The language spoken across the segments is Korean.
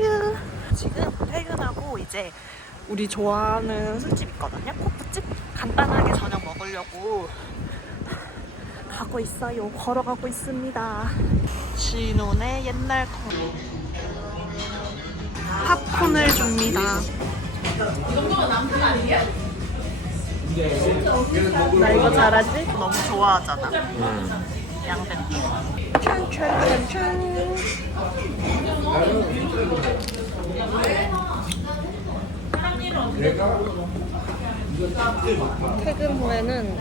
땡큐. 지금 퇴근하고 이제 우리 좋아하는 술집 있거든요. 코프집 간단하게 저녁 먹으려고 가고 있어요. 걸어가고 있습니다. 진원의 옛날 통. 팝콘을 줍니다. 나 이거 잘하지? 너무 좋아하잖아. 양배추. 짠짠짠짠. 퇴근 후에는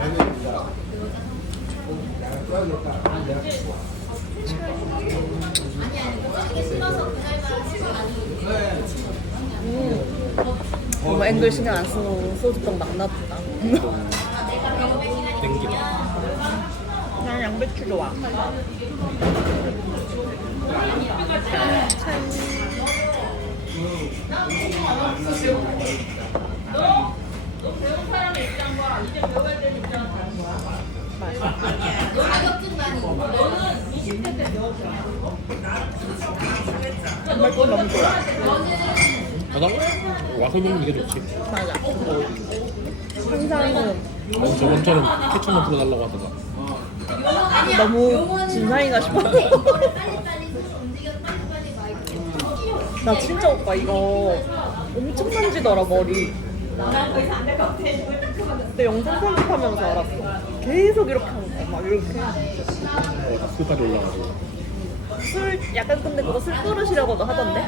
뭐 앵글 신경 안 쓰고 소주병 막 놔뒀다. 땡기다. 난 양배추 좋아. 정말 너무 좋아. 하다 와서 먹는 게 좋지. 맞아. 항상 어, 저번처럼 케첩만 풀어달라고 하다가 너무 진상이가 싶어. 나 진짜 오빠 이거 엄청 만지더라 머리. 근데 영상 편집하면서 알았어. 계속 이렇게 하는 거야. 막 이렇게. 끝까지 올라가고. 술 약간 근데 그거 술 버릇이라고도 하던데.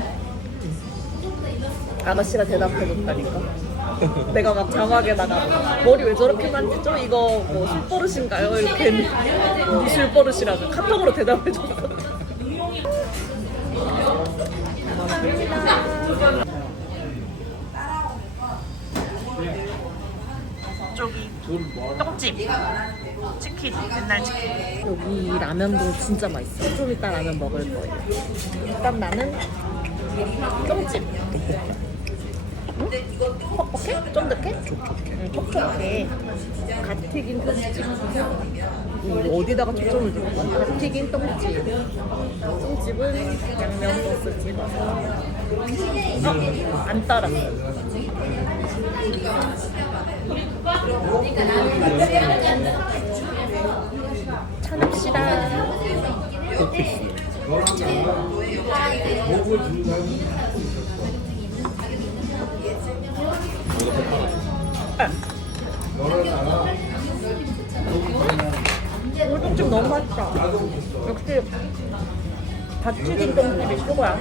아가씨가 대답해줬다니까. 내가 막 장하게다가 머리 왜 저렇게 만지죠? 이거 뭐 술버릇인가요? 이렇게 술버릇이라고 카톡으로 대답해 줬어. 저기 떡집 치킨 옛날 치킨 여기 라면도 진짜 맛있어 좀 이따 라면 먹을 거예요 일단 나는 떡집 해? 쫀득해? 촉촉해 응, 촉촉해 갓 튀긴 떡집 음, 어디다가 초점을 두는 거야? 갓 튀긴 떡집 떡집은 양면 소스 찍어서 어? 안 따랐어 찬합시다. 폭발하지. 물떡집 너무 맛있다. 역시 갓튀긴 떡집이 최고야.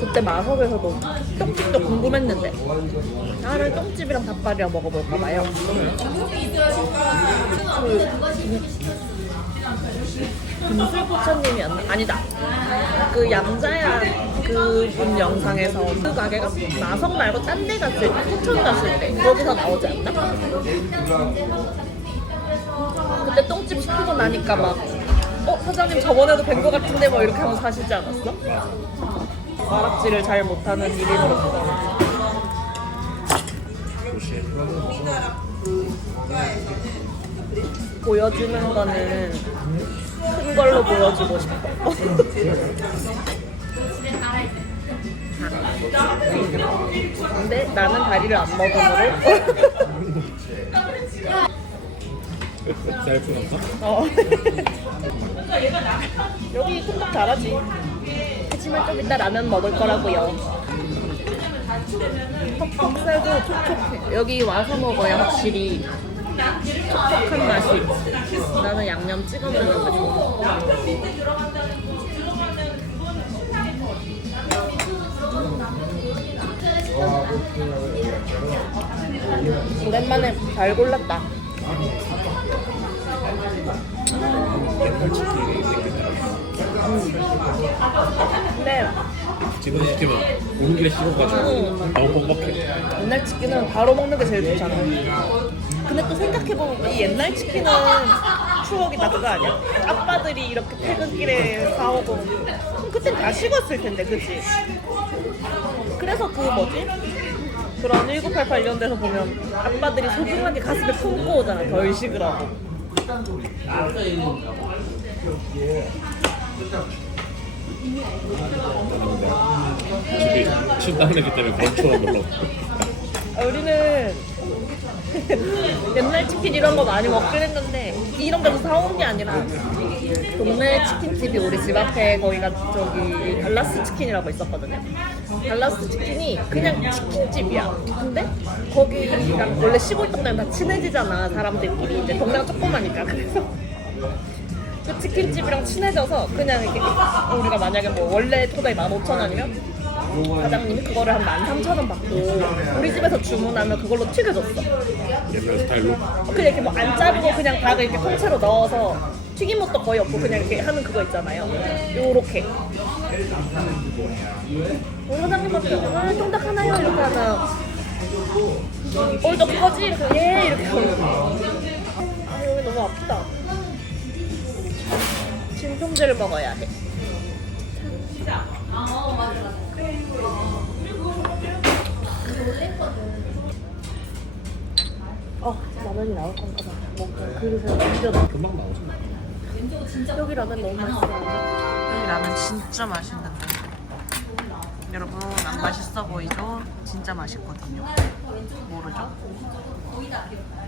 그때 마석에서도 떡집도 궁금했는데 나를 떡집이랑 닭발이랑 먹어볼까 봐요. 그 김술포차님이었나? 아니다. 그 양자야 그분 영상에서 그 가게가 마석 말고 딴 데 갔을 때, 포천 갔을 때 거기서 나오지 않나? 그때 똥집 시키고 나니까 막 어? 사장님 저번에도 뵌 거 같은데 뭐 이렇게 하면서 사시지 않았어? 마락질을 잘 못하는 일인으로서 조시. 보여주는 거는 큰 걸로 보여주고 싶어 근데 나는 다리를 안 먹으므로 셀프? 어. 여기 콩밥 잘하지. 하지만 좀 이따 라면 먹을 거라고요. 퍽퍽살도 촉촉해. 여기 와서 먹어야 확실히 촉촉한 맛이. 나는 양념 찍어 먹는 거 좋아. 오랜만에 잘 골랐다. 근데 지금 시키면 오는 길에 씹어가지고 너무 뻑뻑해. 옛날 치킨은 바로 먹는 게 제일 좋잖아. 근데 또 생각해보면 이 옛날 치킨은 추억이 다 그거 아니야? 아빠들이 이렇게 퇴근길에 사오고 그럼 그땐 다 식었을 텐데 그치? 그래서 그 뭐지? 그런 1988 이런 데서 보면 아빠들이 소중하게 가슴에 품고 오잖아 덜 식으라고 저기 침 닦는 기 때문에 놀러. 아, 우리는 옛날 치킨 이런 거 많이 먹긴 했는데 이런 데서 사온 게 아니라 동네 치킨집이 우리 집 앞에 거기가 저기 달라스 치킨이라고 있었거든요. 달라스 치킨이 그냥 치킨집이야. 근데 거기랑 원래 시골 동네는 다 친해지잖아 사람들끼리 이제 동네가 조그마니까 그래서 그 치킨집이랑 친해져서 그냥 이렇게 우리가 만약에 뭐 원래 토다이 15,000원이면 과장님이 그거를 한 13,000원 받고 우리 집에서 주문하면 그걸로 튀겨줬어. 옛날 스타일로. 그냥 이렇게 뭐안 자르고 그냥 닭을 이렇게 통째로 넣어서 튀김 옷도 거의 없고 그냥 이렇게 하는 그거 있잖아요. 요렇게. 우리 사장님한테 아, 통닭 하나요? 이렇게 하나. 어, 너 그거지? 이렇게 예 이렇게 하고. 아 여기 너무 아프다. 진통제를 먹어야 해. 어 라면이 나올 건가 봐. 뭔가 그릇에 얹어도 금방 나오지. 여기 라면 너무 맛있어. 여기 라면 진짜 맛있는데. 여러분 안 맛있어 보이죠? 진짜 맛있거든요. 모르죠?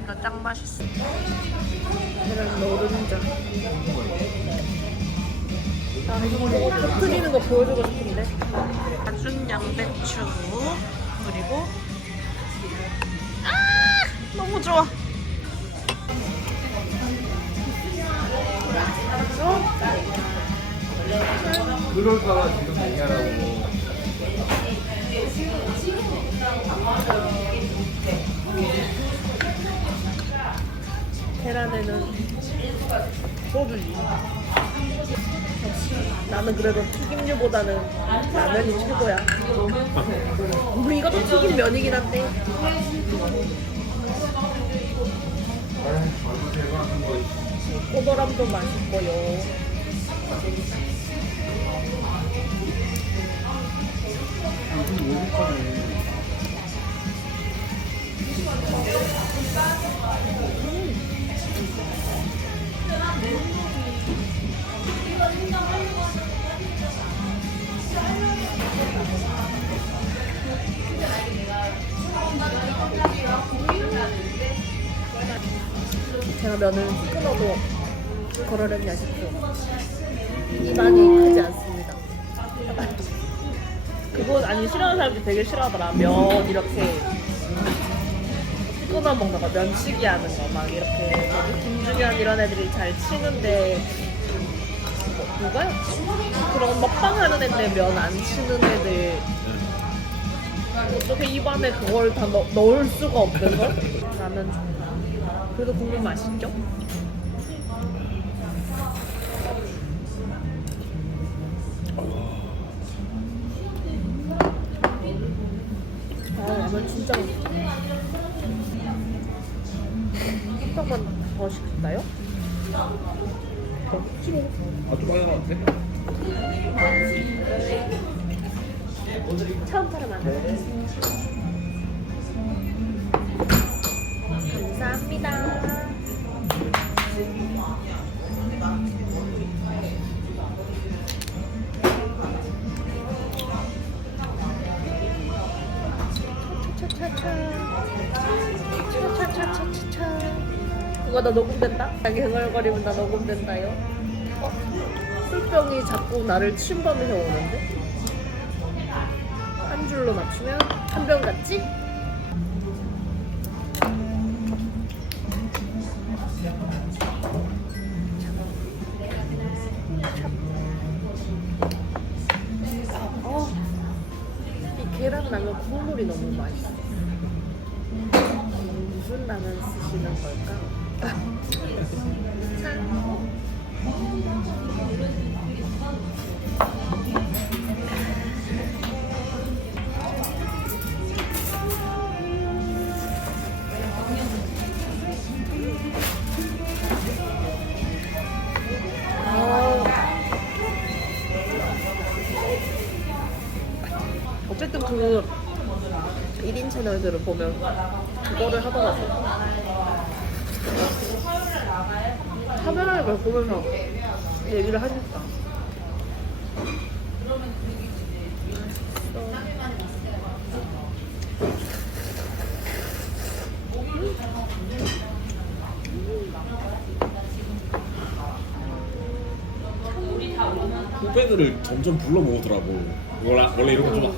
이거 짱 맛있어. 이런 노른자. 아 이거 터트리는 거 보여주고 싶은데. 다준 양배추 그리고 아 너무 좋아. 그럴까봐 지금 얘기하라고. 계란에는 소주지. 나는 그래도 튀김류보다는 라면이 최고야. 뭐 이것도 튀김 면이긴 한데. 꼬도람도 맛있고요. 제 면을 끊어도 걸어내기 아쉽죠. 입안이 크지 않습니다. 그거 아니 싫어하는 사람들이 되게 싫어하더라. 면 이렇게 끊어 먹는 거, 면치기 하는 거, 막 이렇게? 김주현 이런 애들이 잘 치는데 뭐, 누가였지? 그런 먹방 하는 애들 면 안 치는 애들 어떻게 입안에 그걸 다 넣, 넣을 수가 없는 걸? 좋다. 그래도 국물 맛있죠? 아 라면 진짜 맛있다. 한 병만 더 시킬까요? 싫어. 아좀 많이 나왔는데? 처음 사람 안 감사합니다. 그거 나 녹음된다? 자기 흥얼거리면 나 녹음된다요. 어? 술병이 자꾸 나를 침범해서 오는데? 한 줄로 맞추면 한 병 같지? 국물이 너무 맛있어. 무슨 라면 쓰시는 걸까? 짠. 어쨌든 그 1인 채널들을 보면 그거를 하더라고요. 차별하는 걸 보면서 얘기를 하니까. 후배들을 점점 불러 모으더라고 원래, 원래 이런 거좀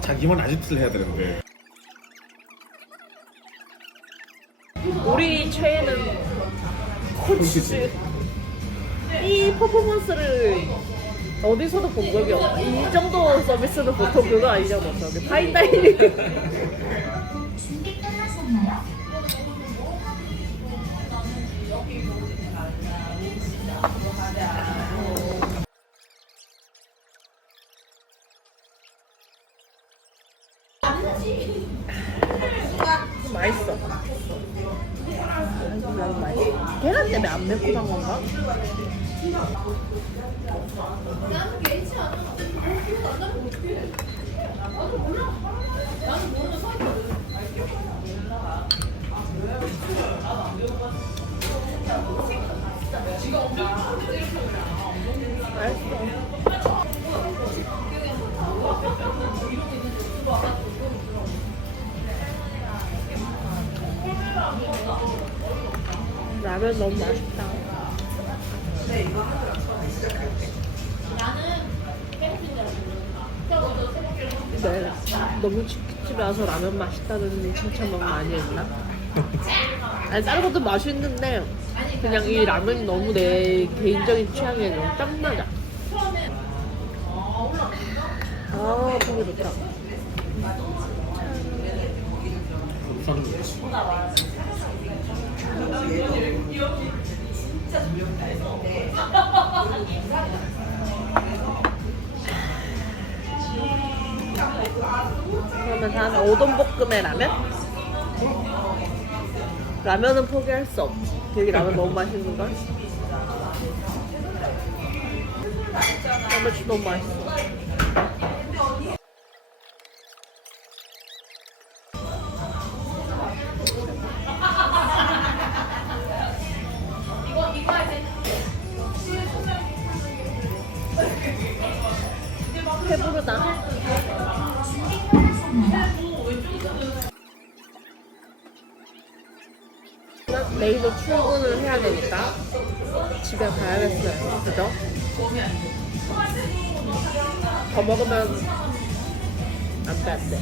자기만 아지트를 해야 되는데 우리 최애는 코치. 이 퍼포먼스를 어디서도 본 적이 없어. 이 정도 서비스는 보통 그거 아니냐고. 파인다이닝. 때문에 안 맵고 산 건가? 면 너무 맛있다. 네, 너무 치킨집에 와서 라면 맛있다는 칭찬만 많이 했나? 아니 다른 것도 맛있는데 그냥 이 라면이 너무 내 개인적인 취향에 너무 딱 맞아. 아, 보기 좋다. 거지. 그러면 다음에 오돈볶음에 라면? 라면은 포기할 수 없지. 되게 라면 너무 맛있는 걸. 라면 진짜 너무 맛있어. 배부르다. 내일도 출근을 해야 되니까 집에 가야겠어요. 그죠? 더 먹으면 안 돼, 안 돼.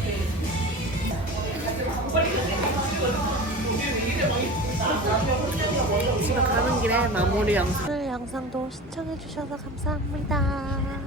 집에 가는 길에 마무리 영상. 오늘 영상도 시청해주셔서 감사합니다.